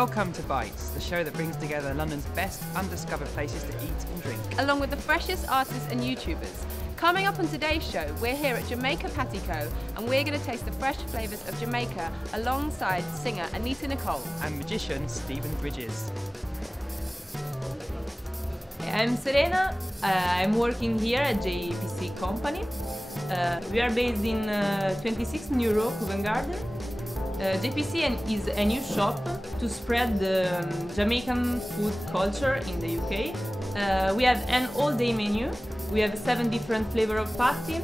Welcome to Bites, the show that brings together London's best undiscovered places to eat and drink. Along with the freshest artists and YouTubers. Coming up on today's show, we're here at Jamaica Patico and we're going to taste the fresh flavours of Jamaica alongside singer Anita Nicole. And magician Stephen Bridges. I'm Serena, I'm working here at JPC company. We are based in 26 New Road, Covent Garden. JPC is a new shop to spread the Jamaican food culture in the UK. We have an all-day menu. We have 7 different flavors of patty,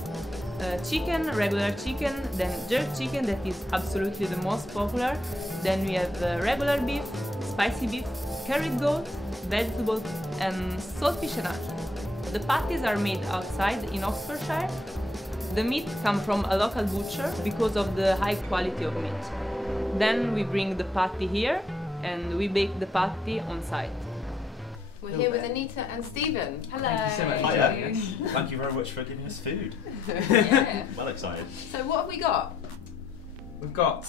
chicken, regular chicken, then jerk chicken that is absolutely the most popular. Then we have regular beef, spicy beef, carrot goat, vegetable and saltfish and ackee. The patties are made outside in Oxfordshire. The meat comes from a local butcher because of the high quality of meat. Then we bring the patty here and we bake the patty on site. We're here with Anita and Stephen. Hello. Thank you so much. Hiya. Thank you very much for giving us food. Yeah. Well excited. So what have we got? We've got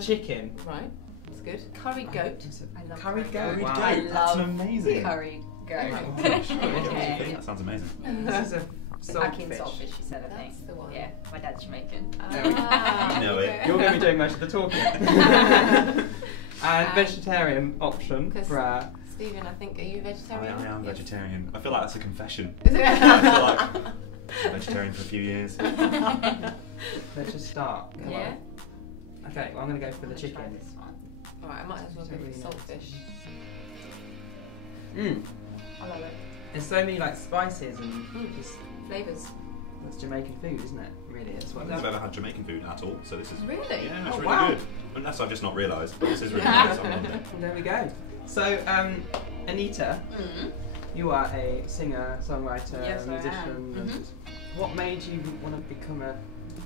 chicken. Right, that's good. Curry goat. I love Curry goat. Wow, I that's love amazing. curry goat. Oh my gosh. What do you think? That sounds amazing. This is a Ackee saltfish. saltfish, she said, I think. That's the one. Yeah, my dad's Jamaican. You know it. You're going to be doing most of the talking. And vegetarian option Because for Stephen, I think, are you vegetarian? I am vegetarian. I feel like that's a confession. Is it? I feel like I'm vegetarian for a few years. Let's just start. Come Yeah. on. Okay, well I'm going to go for the Try chicken. this one. Alright, I might as well go Don't for really know. saltfish. I love it. There's so many like spices and just Flavours. that's Jamaican food, isn't it? Really, it's what I've never ever had Jamaican food at all, so this is Really? yeah, it's Oh, really wow. good. Unless I've just not realised, but this is really good. So I'm on it. Well, there we go. So, Anita, you are a singer, songwriter, Yes, I am. musician. And what made you want to become a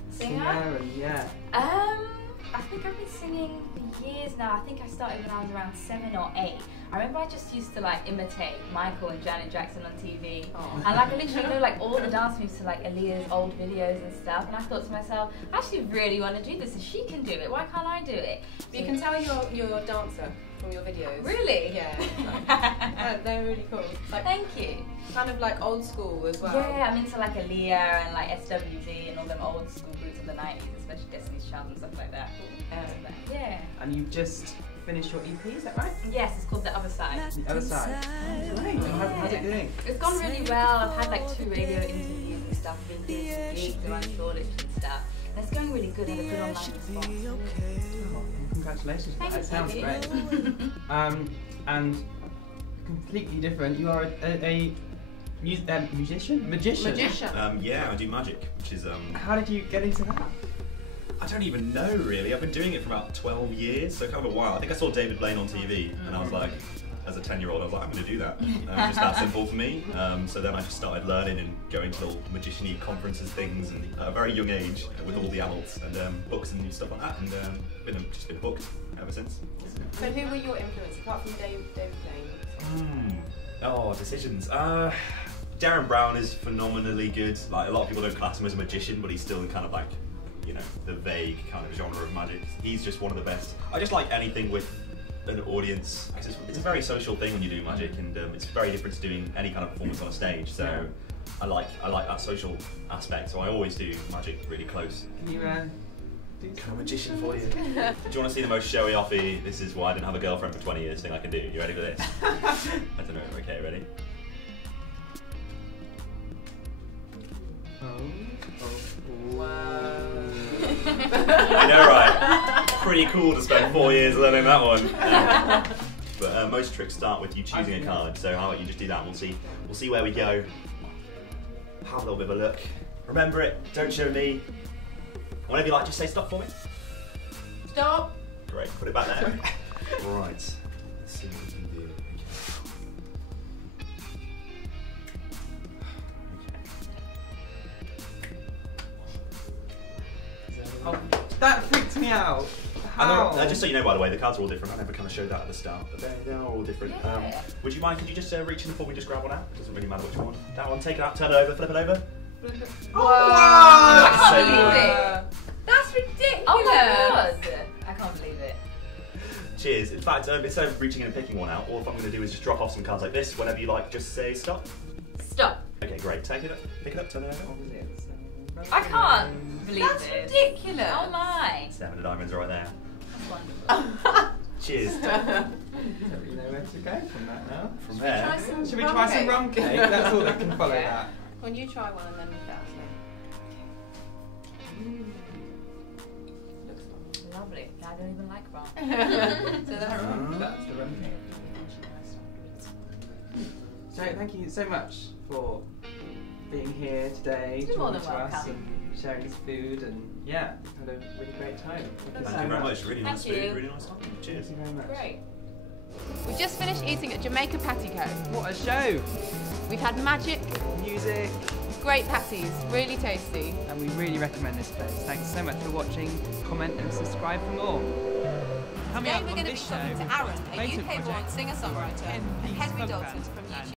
Singer? And yeah, I think I've been singing for years now. I think I started when I was around 7 or 8. I remember I just used to like imitate Michael and Janet Jackson on TV. Oh. And like I literally know like all the dance moves to like Aaliyah's old videos and stuff. And I thought to myself, I actually really want to do this. If she can do it, why can't I do it? But you can tell you're a dancer from your videos. Really? Yeah. They're really cool. Like, Thank you. kind of like old school as well. Yeah, I'm into like Aaliyah and like SWV and all them old school groups of the 90s, especially Destiny's Child and stuff like that. Yeah. and you've just finished your EP, is that right? Yes, it's called The Other Side. The other side. Oh, great. How's it doing? It's gone really well. I've had like 2 radio interviews and stuff. I've been doing some gigs around Shoreditch and stuff. And it's going really good. I had a good online response. Oh, congratulations! Thank That you. sounds great. And completely different. You are a musician, magician. Yeah, I do magic, which is How did you get into that? I don't even know really. I've been doing it for about 12 years, so kind of a while. I think I saw David Blaine on TV, and I was like, as a 10-year-old, I was like, I'm going to do that. It was just that simple for me. So then I just started learning and going to little magician-y conferences, things, and at a very young age with all the adults and books and stuff like that, and just been hooked ever since. So who were your influences apart from David Blaine? Oh, decisions. Darren Brown is phenomenally good. Like a lot of people don't class him as a magician, but he's still in kind of like, you know, the vague kind of genre of magic. He's just one of the best. I just like anything with an audience, because it's a very social thing when you do magic, and it's very different to doing any kind of performance on a stage. So I like that social aspect. So I always do magic really close. Can you do I'm a magician for you. Do you want to see the most showy offy? This is why I didn't have a girlfriend for 20 years thing I can do. You ready for this? I don't know. Okay, ready? Wow. I know, right? Pretty cool to spend 4 years learning that one. But most tricks start with you choosing a card. So how about you just do that and we'll see where we go. Have a little bit of a look. Remember it, don't show me. Whenever you like, just say stop for me. Stop. Great, put it back there. Right, let's see what we can do. Oh, that freaked me out. How? Just so you know, by the way, the cards are all different. I never kind of showed that at the start, but they're all different. Yeah. Would you mind, could you just reach in before we just grab one out? It doesn't really matter which one. That one, take it out, turn it over, flip it over. Oh, wow! That's so believe good. it. That's ridiculous. Oh my god! I can't believe it. Cheers. In fact, instead of reaching in and picking one out, all I'm going to do is just drop off some cards like this. Whenever you like, just say stop. Stop. Okay, great. Take it up. Pick it up. Turn it over. I can't believe That's this. ridiculous. Oh my. 7 of diamonds right there. That's wonderful. Cheers. Don't really know where to go from that now. From there. Should we try some rum cake? That's all that can follow that. When you try one and then look at Looks lovely. I don't even like rum. me. So that's That's the rum cake. So thank you so much for being here today, You're more talking than to us welcome. and sharing this food, and yeah, had a really great time. Thank you very much. Really nice Thank you. food. Really nice time. Cheers. Thank you very much. Great. We just finished eating at Jamaica Patty Co. What a show! We've had magic, Music, great patties, really tasty. and we really recommend this place. Thanks so much for watching. Comment and subscribe for more. Today we're going to be talking to Aaron, a UK-born singer-songwriter, and Henry Dalton from YouTube.